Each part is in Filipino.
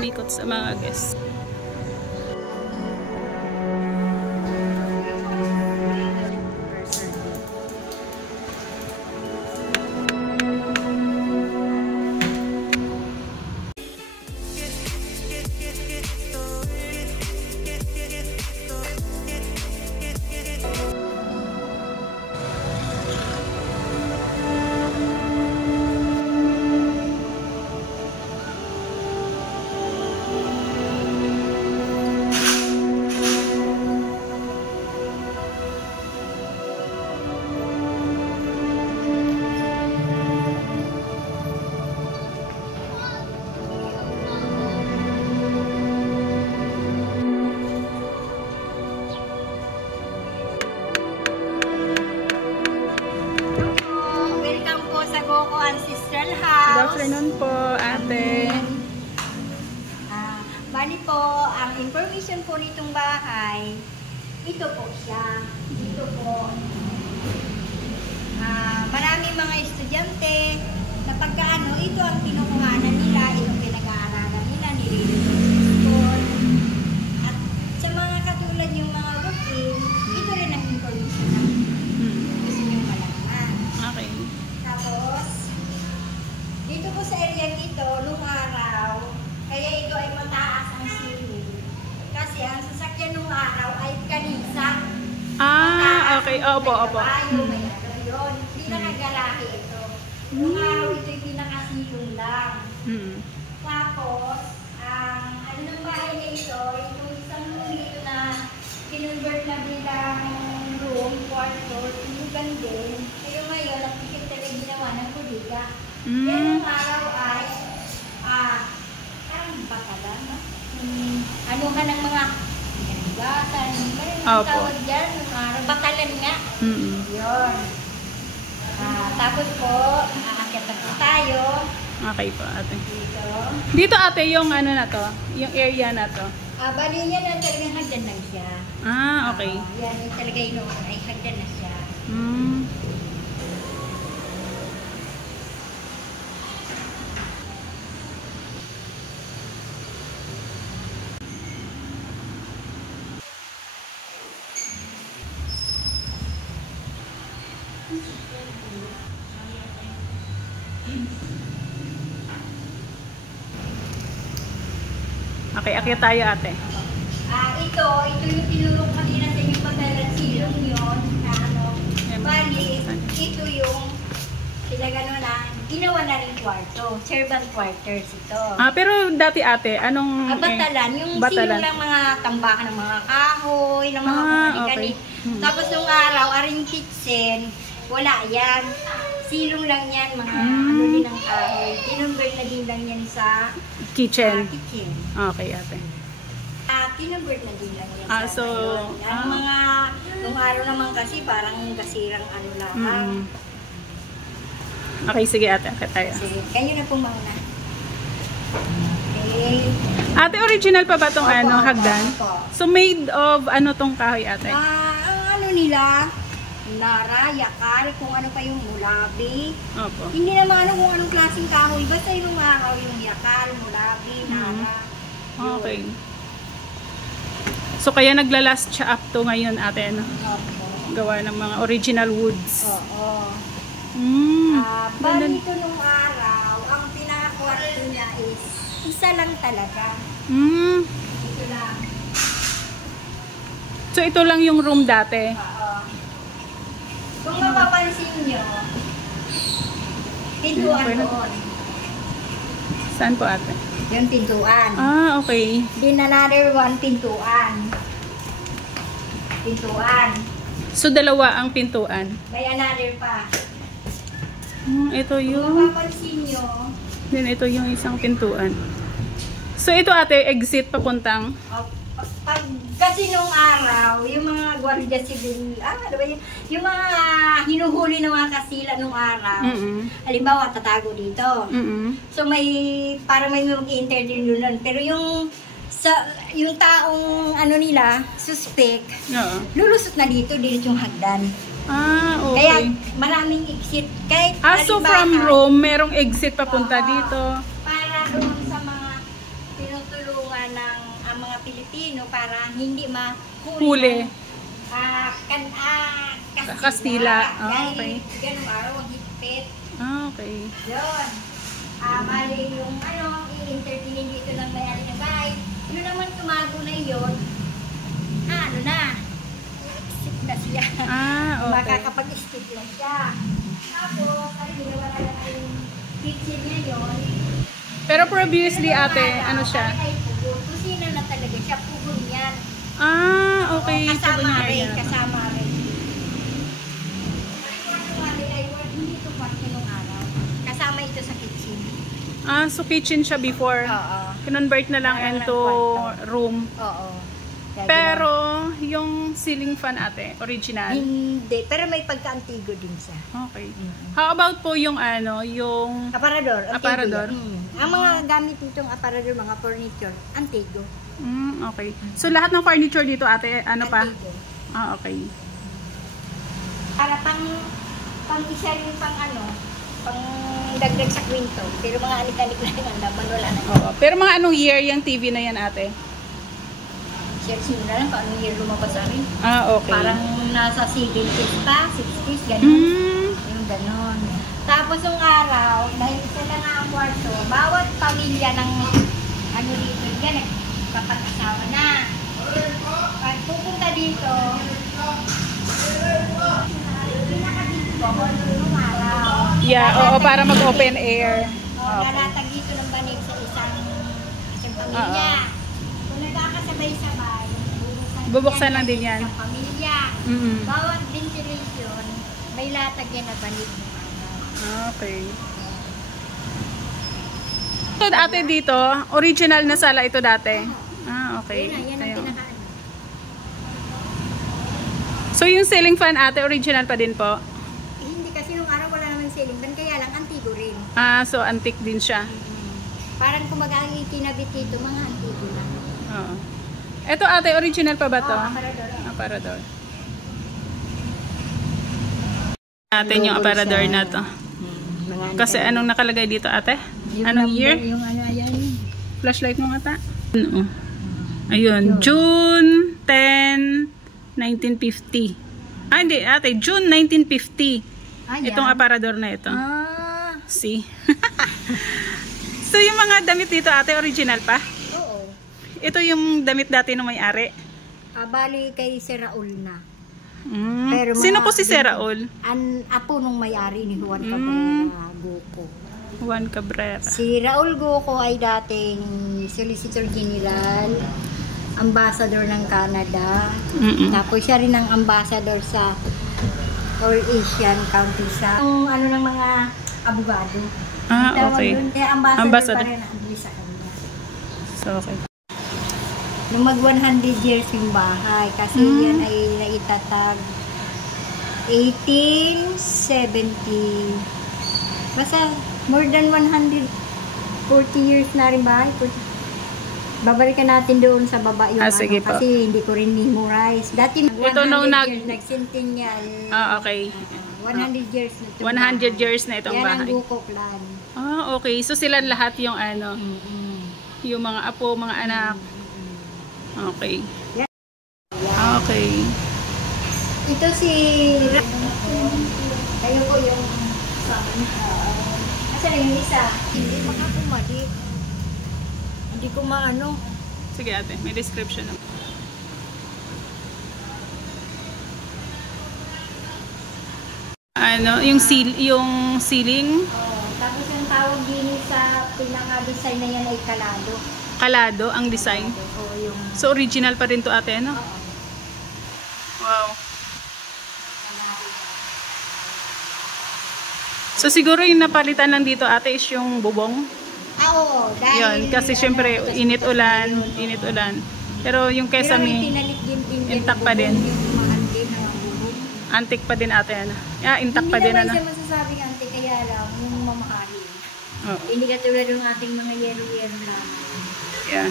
umikot sa mga guests. Ancestral House. Good afternoon po, ate. Bali po, ang information po nitong bahay, ito po siya. Dito po. Maraming mga estudyante na pagkaano, ito ang kinukuhanan nila, itong pinag-aaralan nila, nililito sa school. At sa mga katulad yung mga walk-in, ito rin ang information na gusto nyo malaman. Okay. Tapos, dito po sa area dito, nung araw, kaya ito ay mataas ang ceiling. Kasi ang sasakyan nung araw ay kanisa. Okay. Opo. May ano yun. Pinakagalaki ito. Nung araw ito ay pinakasilong lang. Tapos, ano ng bahay na ito, itong isang room dito na kinonvert na bilang room, kwarto, tulugan din. Pero ngayon, ang pikit talaga ginawa ng kuliga. Yan ang araw ay parang batalan, no? Ano ka ng mga pinagigatan, ang tawag dyan, ng araw, batalan nga. Yun. Tapos po, aakyat na po tayo. Okay po, ate. Dito. Dito, ate, yung ano na to, yung area na to. Bali yan ang talagang hagdan lang siya. Okay. Yan, yung talaga yun ay hagdan na siya. Okay, akyat tayo, ate. Ito yung tinuro kanina sa inyong pagkalat silong yun. Bali, ito yung pinagano na, ginawa na rin kwarto. Servant quarters ito. Pero dati, ate, anong... Batalan. Yung silong lang mga tambakan ng mga kahoy, ng mga kumalikani. Tapos nung araw, aring kitchen, wala yan. Silong lang yan, mga ano din ng kahoy. Kinonvert na din lang yan sa kitchen. Kitchen. Okay, ate. Kinonvert na din lang yan So, ang mga, nung araw naman kasi, parang gasirang ano lang. Okay, sige, ate. Akyat tayo. Sige, kayo na po mauna. Okay. Ate, original pa ba itong hagdan? So, made of ano tong kahoy, ate? Ang ano nila, Nara, yakal, kung ano pa yung mulabi. Opo. Hindi naman ano kung anong klaseng kahoy. Basta yung araw yung yakal, mulabi, Nara. Okay. So, kaya naglalast siya up to ngayon, ate, no? Opo. Gawa ng mga original woods. Oo. Bali ito nung araw, ang pinaka-kwarto niya is isa lang talaga. Ito lang. So, ito lang yung room dati? Oo. Kung mapapansin nyo, pintuan doon. Saan po, ate? Yung pintuan. Okay. Then another one, pintuan. Pintuan. So, dalawa ang pintuan? May another pa. Ito Kung yung... mapapansin nyo, Then, ito yung isang pintuan. So, ito, ate, exit papuntang... kasi nung araw, yung mga gwardiya civil, ano ba yun? Yung mga hinuhuli ng mga kasila nung araw, halimbawa, tatago dito. So, para may mag-interview doon. Pero yung taong, ano nila, suspect, lulusot na dito yung hagdan. Okay. Kaya, maraming exit. Kahit, so from room, merong exit papunta dito. Para doon sa mga pinutuloy ano, para hindi mahuli. Huli. Kastila. Okay. Ganun araw, higpit. Okay. Yun. Mali yung ano, i-entertainin dito ng may-ari ng bahay. Yun naman tumago na yun. Ano na? Sick na siya. Okay. Makakapag-stick lang siya. Tapos, ay ginawa na lang yung kitchen niya yun. Pero previously ate, ano siya? Ay pugo. Kusina na talaga siya. Pugo niyan. Okay. Kasama rin. Kasama rin. Hindi ito parte nung araw. Kasama ito sa kitchen. So kitchen siya before. Oo. Convert na lang into room. Oo. Pero yung ceiling fan ate, original? Hindi, pero may pagka-antigo din siya. Okay. How about po yung ano, yung Aparador. aparador? Ang mga gamit nitong aparador, mga furniture, antigo. Okay. So lahat ng furniture dito ate, ano pa? Antigo. Okay. Para pang isa yung pang ano, pang dagdag sa kwento. Pero mga anik-anik lang ang laban, wala na. Oo. Pero mga anong year yung TV na yan ate? Share na lang kung anong year lumabas sa amin. Okay. Parang nasa 70s pa, 60s, gano'n. Yung gano'n. Tapos yung araw, dahil isa lang nga ang kwarto, bawat pamilya ng ano dito, yan, nagkapag-asawa na. Pag pupunta dito, pinakadito ko, yung araw. Yeah, oo, para mag-open air. Lalatag dito ng banig sa isang pamilya. Kung nagkakasabay-sabay, Bubuksan lang din yan. Isang pamilya. Bawat ventilation, may latag yan na banig. Okay. So ate dito, original na sala ito dati? Okay. Yan ang Ayun. pinaka-ano. So yung ceiling fan ate, original pa din po? Hindi kasi nung araw wala naman ceiling fan, kaya lang antigo rin. So antique din siya. Parang kumaga ang ikinabit dito, mga antigo lang. Oo. Ito ate, original pa ba to? Aparador. Aparador. Natin yung aparador na to. Kasi anong nakalagay dito ate? Anong year? Yung ano, ayan. Flashlight mo ata? Oo. Ayun, June 10, 1950. Hindi ate, June 1950. Itong aparador na ito. See? So yung mga damit dito ate, original pa? Oo. Ito yung damit dati ng may-ari? Bali kay si Raul na. Pero sino po si Sir Raul? Apo nung may-ari ni Juan Cabrera Goco. Juan Cabrera. Si Raul Goco ay dating Solicitor General, Ambassador ng Canada. Tapos siya rin ang Ambassador sa All Asian countries sa ano ng mga abogado. Okay. Kaya ambassador pa rin ang sa kanila. So, okay. Nung mag 100 years yung bahay, kasi yan ay naitatag 1870. Basta more than 140 years na rin bahay. Babalikan natin doon sa baba yung sige po. kasi hindi ko rin memorize. Dati Ito 100 nung years, nagsentennial. Okay. 100 years na ito. 100 years na itong yan bahay. Yan ang Goco clan. Okay. So sila lahat yung ano, yung mga apo, mga anak. Okay. Okay. Ito si kayo po yung asan yung isa? Hindi makapumalik. Hindi ko maano. Sige ate, may description na. Ano, yung ceiling? Tapos yung tawag din sa pinaka-design na yan ay kalado. Kalado ang design. Yung So original pa rin to ate, no? Wow. So siguro yung napalitan lang dito ate is yung bubong. Oo, dahil Yun, kasi syempre init ulan. Pero yung kesame, intact pa din. Antique pa din ate, ano? Intact pa din, ano? Hindi naman siya masasabing antique, kaya lang yung mamahalin. Oh. Hindi katulad ng ating mga yero-yero lang. Yeah.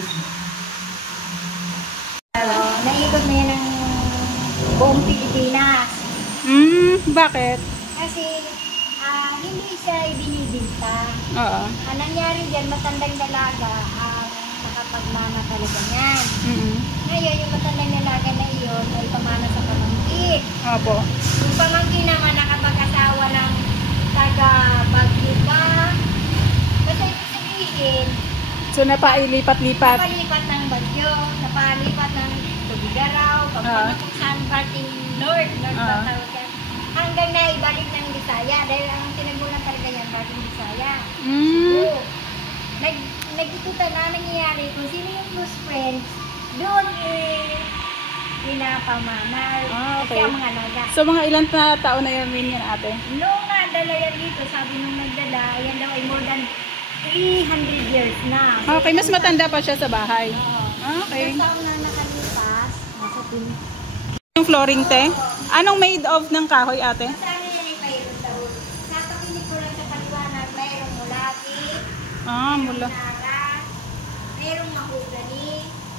Naikot na yan ng buong Pilipinas. Bakit? Kasi hindi siya ibinibinta. Oo. Ang nangyari dyan, matandang dalaga ang pagmana talaga niyan. Ngayon, yung matandang dalaga na iyon ay pamana sa pamangkin. Opo. Yung pamangkin naman nakapag-asawa ng taga-Bagyo pa. Basta ibig sabihin, So, napailipat-lipat. napalipat ng Bagyo, napalipat ng Tubigaraw, papunta kung saan parting North ba tawag yan. Hanggang na ibalik ng Bisaya dahil ang tinagulan talaga yan parting Bisaya. So, nagikutan na nangyayari kung sino yung close friends, doon pinapamana. Okay. Kaya mga naga. So, mga ilan na taon na yun yan, ate? Noong nadala yan dito, sabi nung nagdala, yan daw ay more than 300 years na. Okay, mas matanda pa siya sa bahay. Okay. Ilang taon na nakalipas, nasa Yung flooring, te? Anong made of ng kahoy, ate? Masama yan ay mayroon taon. Napakinig ko lang sa paliwanag, mayroong mulati, Mula. nara, mayroong mahogany,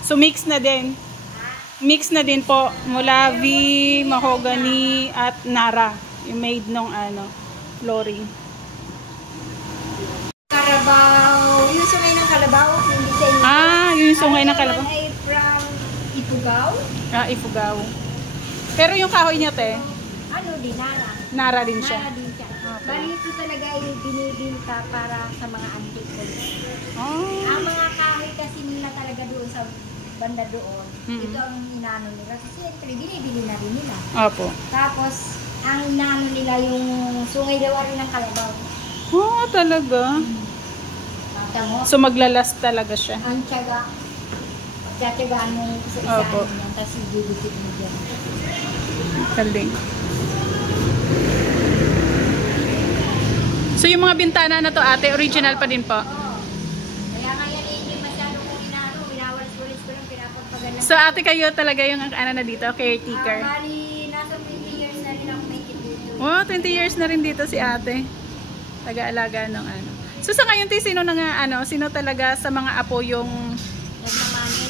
So, mix na din. Mix na din po. Mulavi, mahogany, at nara. Yung made nung flooring. Carabao, yung sungay ng Carabao, hindi sa inyo. Yung sungay ng Kalabaw. Ay from Ifugao. Ifugao. Pero yung kahoy niya, te, Ano din, Nara. nara din siya. Nara din siya. Bali ito talaga ay binibinta para sa mga antique. Ang mga kahoy kasi nila talaga doon sa banda doon. Ito ang inano nila. Kasi siyempre, binibili na rin nila. Opo. Tapos, ang inano nila yung sungay daw rin ng Kalabaw. Talaga. Tamo. So, maglalast talaga siya. Ang tiyaga. Tiyatyagaan mo isa-isahan Opo. mo yan. Tapos ididikit mo dyan. Galing. So, yung mga bintana na to, ate, original pa din po? Oo. Kaya nga yan, hindi masyado kong winawalis-walis ko lang, pinapagpaganda. So, ate, kayo talaga yung na dito, caretaker? Bali, nasa 20 years na rin ako may dito. 20 years na rin dito si ate. Taga-alaga ng So, sa ngayon, sino na nga, sino talaga sa mga apo yung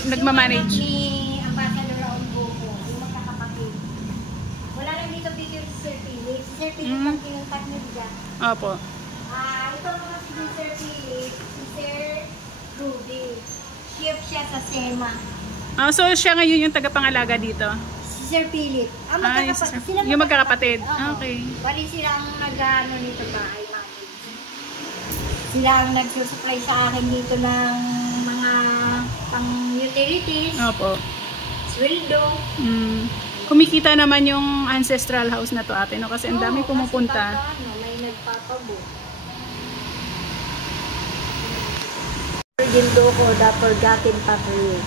nagmamanage? Yung ni Ambassador Raon Boko, yung magkakapatid. Wala lang dito si Sir Philip. Si Sir Philip ang kinuntak niya dyan. Opo. Ito mga si Sir Philip, si Sir Ruby. Chef siya sa SEMA. So, siya ngayon yung tagapangalaga dito? Si Sir Philip. Magkakapatid. Sila yung magkakapatid? Okay. Bali sila ang nag-ano nito bahay manage. Sila ang nagsusupply sa akin dito ng mga pang-utilities. Opo. Sweldo. Kumikita naman yung ancestral house na to, ate, no? Kasi ang dami pumupunta. Kasi may nagpapabo. Gildo ko, the forgotten pathway.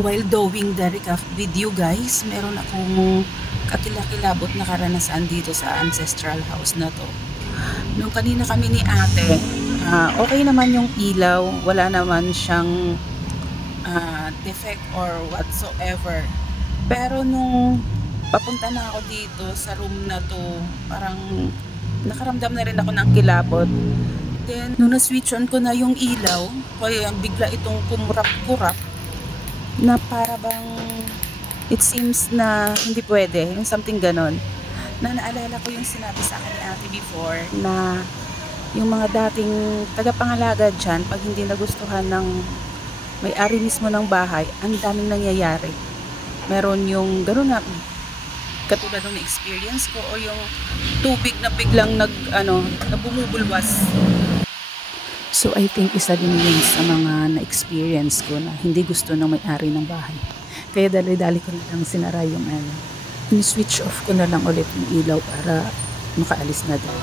While doing the recap video guys, meron akong kakilakilabot na karanasan dito sa ancestral house na to. Nung kanina kami ni ate, okay naman yung ilaw, wala naman siyang defect or whatsoever. Pero nung papunta na ako dito sa room na to, parang nakaramdam na rin ako ng kilabot. Then, nung na-switch on ko na yung ilaw, kaya bigla itong kumurap-kurap na para bang it seems na hindi pwede, yung something ganon. Na naalala ko yung sinabi sa akin ni ate before na yung mga dating tagapangalaga dyan, pag hindi nagustuhan ng may-ari mismo ng bahay, ang daming nangyayari. Meron yung gano'n na katulad ng experience ko o yung tubig na biglang na bumubulwas. So I think isa din yun sa mga na-experience ko na hindi gusto ng may-ari ng bahay. Kaya dali-dali ko na lang sinara yung in-switch off ko na lang ulit yung ilaw para makaalis na din.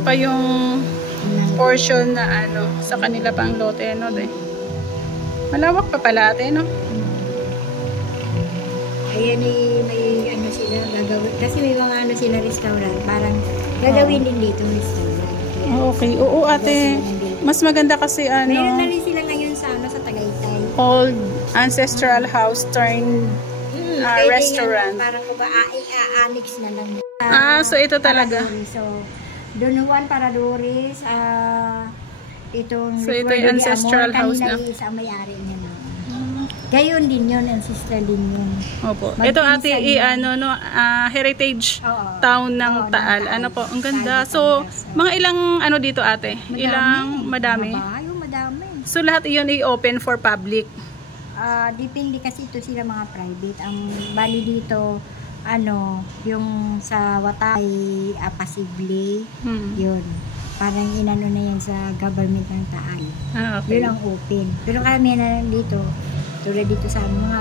Ito pa yung portion na ano, sa kanila pang lote, no? Malawak pa pala ate, no? Ayan may ano sila gagawin. Kasi may mga ano sila restaurant. Parang gagawin din dito restaurant. Okay. Oo ate. Mas maganda kasi ano. Meron na rin sila ngayon sa ano sa Tagaytay. Old ancestral house turned restaurant. Parang kung annex na lang. So ito talaga. So, Donuan Paradores. Itong so ito yung ancestral house na. Kanina isa may-ari niya na. Gayon din yun, ancestral din yun. Opo. Ito ate, heritage town ng Taal. Ano po, ang ganda. So, mga ilang ano dito ate? Madami. Madami. So, lahat iyon i-open for public? Depende kasi ito sila mga private. Ang bali dito, yung sa Watay, Pasible, yun. Parang inano na yan sa government ng Taal. Okay. Yun ang open. Pero kami na dito, tulad dito sa mga